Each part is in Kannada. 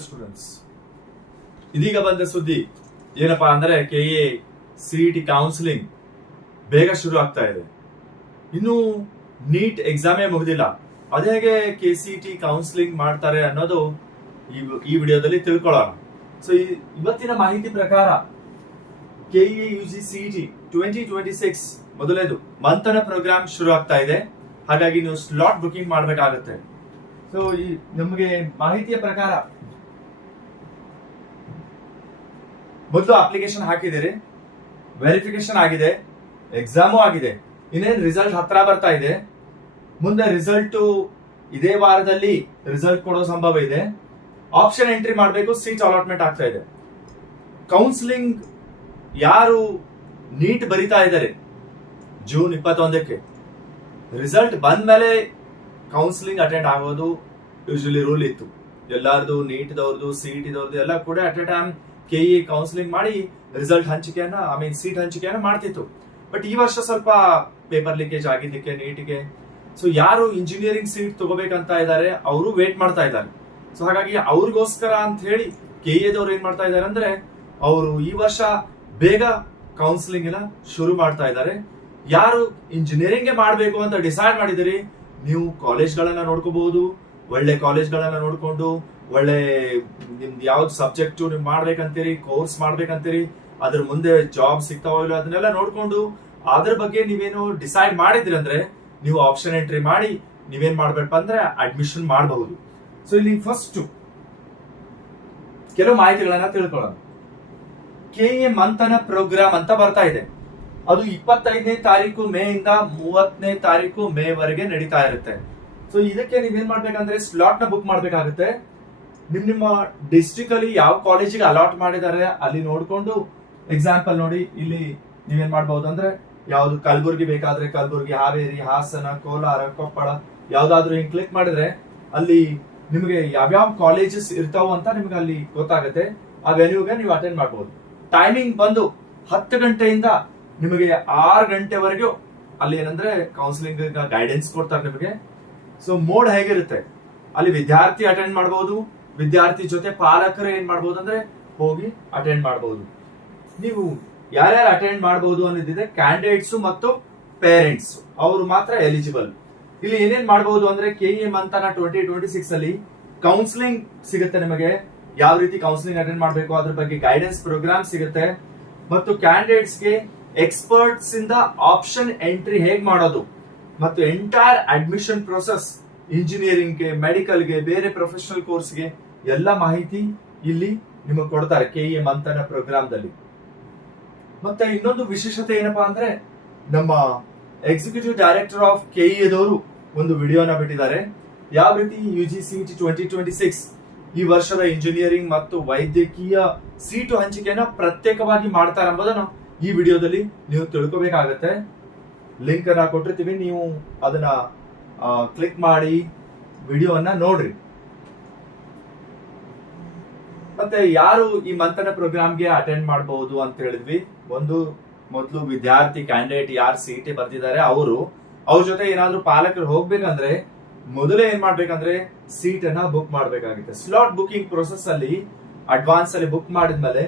ಸ್ಟೂಡೆಂಟ್ಸ್, ಇದೀಗ ಬಂದ ಸುದ್ದಿ ಏನಪ್ಪಾ ಅಂದ್ರೆ ಕೆಎ ಸಿಇಟಿ ಕೌನ್ಸಿಲಿಂಗ್ ಬೇಗ ಶುರು ಆಗ್ತಾ ಇದೆ. ಇನ್ನು ನೀಟ್ ಎಕ್ಸಾಮೇ ಮುಗಿದಿಲ್ಲ, ಅದೇ ಹೇಗೆ ಕೆಸಿಟಿ ಕೌನ್ಸಿಲಿಂಗ್ ಮಾಡ್ತಾರೆ ಅನ್ನೋದು ಈ ವಿಡಿಯೋದಲ್ಲಿ ತಿಳ್ಕೊಳ್ಳೋಣ. ಸೊ ಇವತ್ತಿನ ಮಾಹಿತಿ ಪ್ರಕಾರ ಕೆಇಎ ಯುಜಿ ಸಿಇಟಿ 2026 ಮೊದಲನೇದು ಮಂಥನ ಪ್ರೋಗ್ರಾಮ್ ಶುರು ಆಗ್ತಾ ಇದೆ. ಹಾಗಾಗಿ ನೀವು ಸ್ಲಾಟ್ ಬುಕಿಂಗ್ ಮಾಡಬೇಕಾಗುತ್ತೆ. ಸೊ ನಮಗೆ ಮಾಹಿತಿಯ ಪ್ರಕಾರ ಮೊದಲು ಅಪ್ಲಿಕೇಶನ್ ಹಾಕಿದಿರಿ, ವೆರಿಫಿಕೇಶನ್ ಆಗಿದೆ, ಎಕ್ಸಾಮು ಆಗಿದೆ, ಇನ್ನೇನು ರಿಸಲ್ಟ್ ಹತ್ರ ಬರ್ತಾ ಇದೆ. ಮುಂದೆ ರಿಸಲ್ಟ್ ಇದೇ ವಾರದಲ್ಲಿ ರಿಸಲ್ಟ್ ಕೊಡೋ ಸಂಭವ ಇದೆ. ಆಪ್ಷನ್ ಎಂಟ್ರಿ ಮಾಡಬೇಕು, ಸೀಟ್ ಅಲಾಟ್ಮೆಂಟ್ ಆಗ್ತಾ ಇದೆ. ಕೌನ್ಸಿಲಿಂಗ್ ಯಾರು ನೀಟ್ ಬರಿತಾ ಇದ್ದಾರೆ ಜೂನ್ 21ಕ್ಕೆ, ರಿಸಲ್ಟ್ ಬಂದ ಮೇಲೆ ಕೌನ್ಸಿಲಿಂಗ್ ಅಟೆಂಡ್ ಆಗೋದು ಯೂಶಲಿ ರೂಲ್ ಇತ್ತು. ಎಲ್ಲಾರ್ದು ನೀಟ್ ದವ್ರದ್ದು ಸಿಇಟಿ ದವ್ರದ್ದು ಎಲ್ಲ ಕೂಡ at A time KEA counselling ಮಾಡಿ ರಿಸಲ್ಟ್ ಹಂಚಿಕೆಯನ್ನ ಸೀಟ್ ಹಂಚಿಕೆಯನ್ನ ಮಾಡ್ತಿತ್ತು. ಬಟ್ ಈ ವರ್ಷ ಸ್ವಲ್ಪ ಪೇಪರ್ ಲೀಕೇಜ್ ಆಗಿದ್ದಕ್ಕೆ ನೀಟ್ಗೆ ಸೊ ಯಾರು ಇಂಜಿನಿಯರಿಂಗ್ ಸೀಟ್ ತಗೋಬೇಕಂತ ಇದ್ದಾರೆ ಅವರು ವೇಟ್ ಮಾಡ್ತಾ ಇದ್ದಾರೆ. ಸೊ ಹಾಗಾಗಿ ಅವ್ರಿಗೋಸ್ಕರ ಅಂತ ಹೇಳಿ ಕೆಇಎದವ್ರು ಏನ್ ಮಾಡ್ತಾ ಇದ್ದಾರೆ ಅಂದ್ರೆ ಅವರು ಈ ವರ್ಷ ಬೇಗ ಕೌನ್ಸಿಲಿಂಗ್ ಎಲ್ಲ ಶುರು ಮಾಡ್ತಾ ಇದ್ದಾರೆ. ಯಾರು ಇಂಜಿನಿಯರಿಂಗ್ ಮಾಡಬೇಕು ಅಂತ ಡಿಸೈಡ್ ಮಾಡಿದಿರಿ, ನೀವು ಕಾಲೇಜ್ಗಳನ್ನ ನೋಡ್ಕೋಬಹುದು. ಒಳ್ಳೆ ಕಾಲೇಜ್ಗಳನ್ನ ನೋಡ್ಕೊಂಡು ಒಳ್ಳೆ ನಿಮ್ದು ಯಾವ್ದು ಸಬ್ಜೆಕ್ಟ್ ನೀವು ಮಾಡ್ಬೇಕಂತೀರಿ, ಕೋರ್ಸ್ ಮಾಡ್ಬೇಕಂತೀರಿ, ಅದ್ರ ಮುಂದೆ ಜಾಬ್ ಸಿಗ್ತಾವೋ ಇಲ್ಲ ಅದನ್ನೆಲ್ಲ ನೋಡ್ಕೊಂಡು ಅದ್ರ ಬಗ್ಗೆ ನೀವೇನು ಡಿಸೈಡ್ ಮಾಡಿದ್ರಿ ಅಂದ್ರೆ ನೀವು ಆಪ್ಷನ್ ಎಂಟ್ರಿ ಮಾಡಿ ನೀವೇನ್ ಮಾಡ್ಬೇಕಪ್ಪ ಅಂದ್ರೆ ಅಡ್ಮಿಷನ್ ಮಾಡಬಹುದು. ಸೊ ಇಲ್ಲಿ ಫಸ್ಟ್ ಕೆಲವು ಮಾಹಿತಿಗಳನ್ನ ತಿಳ್ಕೊಳ್ಳೋಣ. ಕೆಇಎ ಮಂಥನ ಪ್ರೋಗ್ರಾಮ್ ಅಂತ ಬರ್ತಾ ಇದೆ. ಅದು 25ನೇ ತಾರೀಕು ಮೇ ಇಂದ 30ನೇ ತಾರೀಕು ಮೇ ವರೆಗೆ ನಡೀತಾ ಇರುತ್ತೆ. ಸೊ ಇದಕ್ಕೆ ನೀವೇನ್ ಮಾಡ್ಬೇಕಂದ್ರೆ ಸ್ಲಾಟ್ ನ ಬುಕ್ ಮಾಡ್ಬೇಕಾಗುತ್ತೆ. ನಿಮ್ಮ ಡಿಸ್ಟ್ರಿಕ್ಟ್ ಅಲ್ಲಿ ಯಾವ ಕಾಲೇಜಿಗೆ ಅಲಾಟ್ ಮಾಡಿದ್ದಾರೆ ಅಲ್ಲಿ ನೋಡ್ಕೊಂಡು, ಎಕ್ಸಾಂಪಲ್ ನೋಡಿ ಇಲ್ಲಿ ನೀವೇನ್ ಮಾಡಬಹುದು ಅಂದ್ರೆ ಯಾವ್ದು ಕಲಬುರ್ಗಿ ಬೇಕಾದ್ರೆ ಕಲಬುರ್ಗಿ, ಹಾವೇರಿ, ಹಾಸನ, ಕೋಲಾರ, ಕೊಪ್ಪಳ ಯಾವ್ದಾದ್ರು ಹಿಂಗ್ ಕ್ಲಿಕ್ ಮಾಡಿದ್ರೆ ಅಲ್ಲಿ ನಿಮಗೆ ಯಾವ್ಯಾವ ಕಾಲೇಜಸ್ ಇರ್ತಾವ ಅಂತ ನಿಮ್ಗೆ ಅಲ್ಲಿ ಗೊತ್ತಾಗುತ್ತೆ. ಆ ವೆನ್ಯೂಗೆ ನೀವು ಅಟೆಂಡ್ ಮಾಡಬಹುದು. ಟೈಮಿಂಗ್ ಬಂದು 10 ಗಂಟೆಯಿಂದ ನಿಮಗೆ 6 ಗಂಟೆವರೆಗೂ ಅಲ್ಲಿ ಏನಂದ್ರೆ ಕೌನ್ಸಿಲಿಂಗ್ ಗೈಡೆನ್ಸ್ ಕೊಡ್ತಾರೆ ನಿಮಗೆ. ಸೊ ಮೋಡ್ ಹೇಗಿರುತ್ತೆ, ಅಲ್ಲಿ ವಿದ್ಯಾರ್ಥಿ ಅಟೆಂಡ್ ಮಾಡಬಹುದು, ವಿದ್ಯಾರ್ಥಿ ಜೊತೆ ಪಾಲಕರು ಏನ್ ಮಾಡಬಹುದು ಅಂದ್ರೆ ಹೋಗಿ ಅಟೆಂಡ್ ಮಾಡಬಹುದು. ನೀವು ಯಾರ್ಯಾರು ಅಟೆಂಡ್ ಮಾಡಬಹುದು ಅನ್ನೋದಿದೆ, ಕ್ಯಾಂಡಿಡೇಟ್ಸ್ ಮತ್ತು ಪೇರೆಂಟ್ಸ್ ಅವರು ಮಾತ್ರ ಎಲಿಜಿಬಲ್. ಇಲ್ಲಿ ಏನೇನ್ ಮಾಡಬಹುದು ಅಂದ್ರೆ ಕೆಇಎ ಮಂಥನ 2026 ಅಲ್ಲಿ ಕೌನ್ಸಿಲಿಂಗ್ ಸಿಗುತ್ತೆ ನಿಮಗೆ, ಯಾವ ರೀತಿ ಕೌನ್ಸಿಲಿಂಗ್ ಅಟೆಂಡ್ ಮಾಡಬೇಕು ಅದ್ರ ಬಗ್ಗೆ ಗೈಡೆನ್ಸ್ ಪ್ರೋಗ್ರಾಮ್ ಸಿಗುತ್ತೆ. ಮತ್ತು ಕ್ಯಾಂಡಿಡೇಟ್ಸ್ ಗೆ ಎಕ್ಸ್ಪರ್ಟ್ಸ್ ಇಂದ ಆಪ್ಷನ್ ಎಂಟ್ರಿ ಹೇಗ್ ಮಾಡೋದು ಮತ್ತು ಎಂಟೈರ್ ಅಡ್ಮಿಷನ್ ಪ್ರೊಸೆಸ್, ಇಂಜಿನಿಯರಿಂಗ್ಗೆ, ಮೆಡಿಕಲ್ಗೆ, ಬೇರೆ ಪ್ರೊಫೆಷನಲ್ ಕೋರ್ಸ್ಗೆ ಎಲ್ಲ ಮಾಹಿತಿ ಇಲ್ಲಿ ನಿಮಗೆ ಕೊಡ್ತಾರೆ ಕೆಇಎ ಮಂಥನ ಪ್ರೋಗ್ರಾಮ್ದಲ್ಲಿ. ಮತ್ತೆ ಇನ್ನೊಂದು ವಿಶೇಷತೆ ಏನಪ್ಪಾ ಅಂದ್ರೆ ನಮ್ಮ ಎಕ್ಸಿಕ್ಯೂಟಿವ್ ಡೈರೆಕ್ಟರ್ ಆಫ್ ಕೆಇಎದವರು ಒಂದು ವಿಡಿಯೋನ ಬಿಟ್ಟಿದ್ದಾರೆ. ಯಾವ ರೀತಿ ಯುಜಿಸಿಇಟಿ 2026 ಈ ವರ್ಷದ ಇಂಜಿನಿಯರಿಂಗ್ ಮತ್ತು ವೈದ್ಯಕೀಯ ಸೀಟು ಹಂಚಿಕೆಯನ್ನ ಪ್ರತ್ಯೇಕವಾಗಿ ಮಾಡ್ತಾರೆ ಎಂಬುದನ್ನು ಈ ವಿಡಿಯೋದಲ್ಲಿ ನೀವು ತಿಳ್ಕೋಬೇಕಾಗತ್ತೆ. ಲಿಂಕ್ ಅನ್ನ ಕೊಟ್ಟಿರ್ತೀವಿ, ನೀವು ಅದನ್ನ ಕ್ಲಿಕ್ ಮಾಡಿ ವಿಡಿಯೋವನ್ನ ನೋಡ್ರಿ. ಮತ್ತೆ ಯಾರು ಈ ಮಂಥನ ಪ್ರೋಗ್ರಾಮ್ಗೆ ಅಟೆಂಡ್ ಮಾಡಬಹುದು ಅಂತ ಹೇಳಿದ್ವಿ. ಒಂದು ಮೊದಲು ವಿದ್ಯಾರ್ಥಿ ಕ್ಯಾಂಡಿಡೇಟ್ ಯಾರು ಸಿಇಟಿ ಬರ್ತಿದ್ದಾರೆ ಅವ್ರ ಜೊತೆ ಏನಾದ್ರು ಪಾಲಕರು ಹೋಗ್ಬೇಕಂದ್ರೆ ಮೊದಲೇ ಏನ್ ಮಾಡ್ಬೇಕಂದ್ರೆ ಸೀಟ್ ಅನ್ನ ಬುಕ್ ಮಾಡ್ಬೇಕಾಗುತ್ತೆ. ಸ್ಲಾಟ್ ಬುಕಿಂಗ್ ಪ್ರೊಸೆಸ್ ಅಲ್ಲಿ ಅಡ್ವಾನ್ಸ್ ಅಲ್ಲಿ ಬುಕ್ ಮಾಡಿದ್ಮೇಲೆ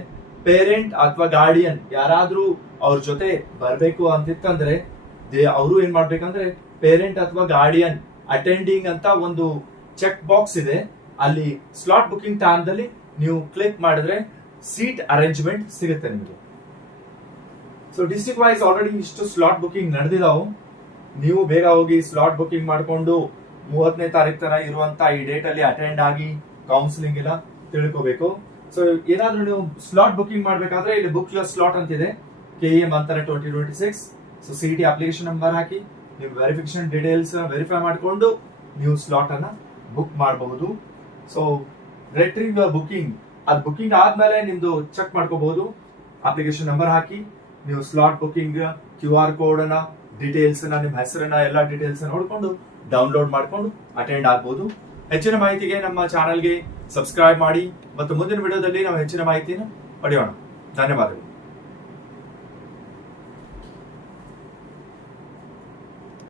ಪೇರೆಂಟ್ ಅಥವಾ ಗಾರ್ಡಿಯನ್ ಯಾರಾದ್ರೂ ಅವ್ರ ಜೊತೆ ಬರ್ಬೇಕು ಅಂತಿತ್ತಂದ್ರೆ ಅವರು ಏನ್ ಮಾಡ್ಬೇಕಂದ್ರೆ ಪೇರೆಂಟ್ ಅಥವಾ ಗಾರ್ಡಿಯನ್ ಅಟೆಂಡಿಂಗ್ ಅಂತ ಒಂದು ಚೆಕ್ ಬಾಕ್ಸ್ ಇದೆ, ಅಲ್ಲಿ ಸ್ಲಾಟ್ ಬುಕಿಂಗ್ ಟೈಮ್ದಲ್ಲಿ ನೀವು ಕ್ಲಿಕ್ ಮಾಡಿದ್ರೆ ಸೀಟ್ ಅರೇಂಜ್ಮೆಂಟ್ ಸಿಗುತ್ತೆ ನಿಮಗೆ. ಸೊ ಡಿಸ್ಟ್ರಿಕ್ಟ್ ವೈಸ್ ಆಲ್ರೆಡಿ ಇಷ್ಟು ಸ್ಲಾಟ್ ಬುಕಿಂಗ್ ನಡೆದಿದಾವು. ನೀವು ಬೇಗ ಹೋಗಿ ಸ್ಲಾಟ್ ಬುಕಿಂಗ್ ಮಾಡಿಕೊಂಡು 30ನೇ ತಾರೀಕು ತರ ಇರುವಂತ ಈ ಡೇಟ್ ಅಲ್ಲಿ ಅಟೆಂಡ್ ಆಗಿ ಕೌನ್ಸಿಲಿಂಗ್ ಎಲ್ಲ ತಿಳ್ಕೋಬೇಕು. ಸೊ ಏನಾದ್ರೂ ನೀವು ಸ್ಲಾಟ್ ಬುಕಿಂಗ್ ಮಾಡ್ಬೇಕಾದ್ರೆ ಇಲ್ಲಿ ಬುಕ್ ಯುವರ್ ಸ್ಲಾಟ್ ಅಂತಿದೆ KEA Manthana 2026. So CET application number ಹಾಕಿ ನೀವು ವೆರಿಫಿಕೇಶನ್ ಡೀಟೇಲ್ಸ್ ವೆರಿಫೈ ಮಾಡಿಕೊಂಡು ನೀವು ಸ್ಲಾಟ್ ಅನ್ನ ಬುಕ್ ಮಾಡಬಹುದು. ಸೊ ರಿಟ್ರೀವ್ ಯುವರ್ ಬುಕಿಂಗ್, ಅದು ಬುಕಿಂಗ್ ಆದ್ಮೇಲೆ ನಿಮ್ದು ಚೆಕ್ ಮಾಡ್ಕೋಬಹುದು. ಅಪ್ಲಿಕೇಶನ್ ನಂಬರ್ ಹಾಕಿ ನೀವು ಸ್ಲಾಟ್ ಬುಕಿಂಗ್ QR ಕೋಡ್ ಅನ್ನ, ಡೀಟೇಲ್ಸ್ ನಿಮ್ಮ ಹೆಸರನ್ನ ಎಲ್ಲ ಡೀಟೇಲ್ಸ್ ನೋಡ್ಕೊಂಡು ಡೌನ್ಲೋಡ್ ಮಾಡ್ಕೊಂಡು ಅಟೆಂಡ್ ಆಗ್ಬಹುದು. ಹೆಚ್ಚಿನ ಮಾಹಿತಿಗೆ ನಮ್ಮ ಚಾನೆಲ್ಗೆ ಸಬ್ಸ್ಕ್ರೈಬ್ ಮಾಡಿ ಮತ್ತು ಮುಂದಿನ ವಿಡಿಯೋದಲ್ಲಿ ನಾವು ಹೆಚ್ಚಿನ ಮಾಹಿತಿಯನ್ನು ಪಡೆಯೋಣ. ಧನ್ಯವಾದಗಳು.